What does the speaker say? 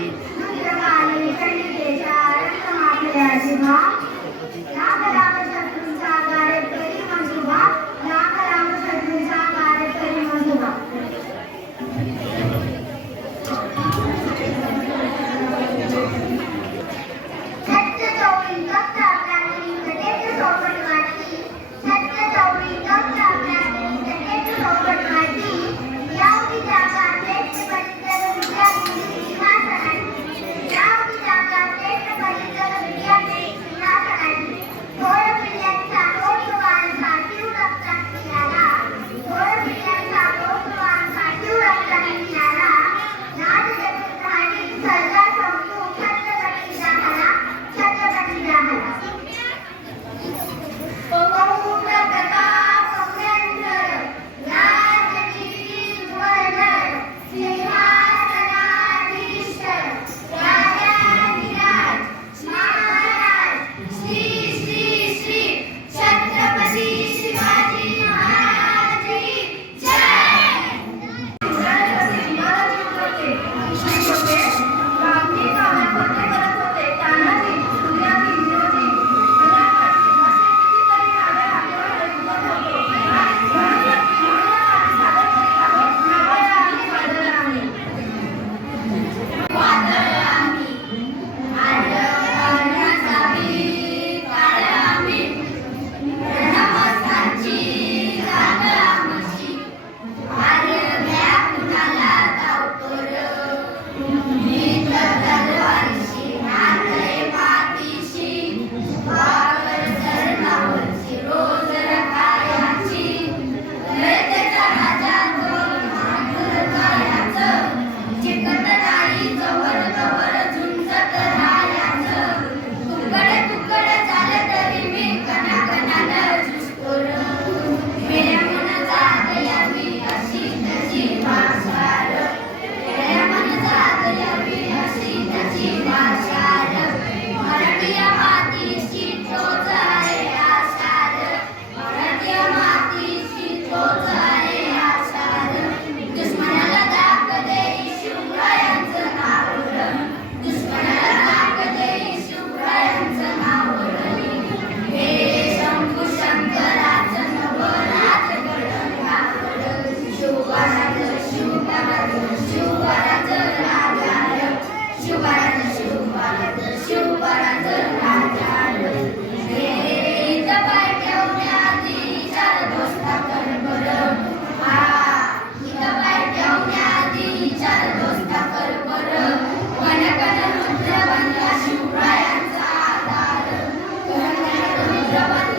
Amen. Thank you.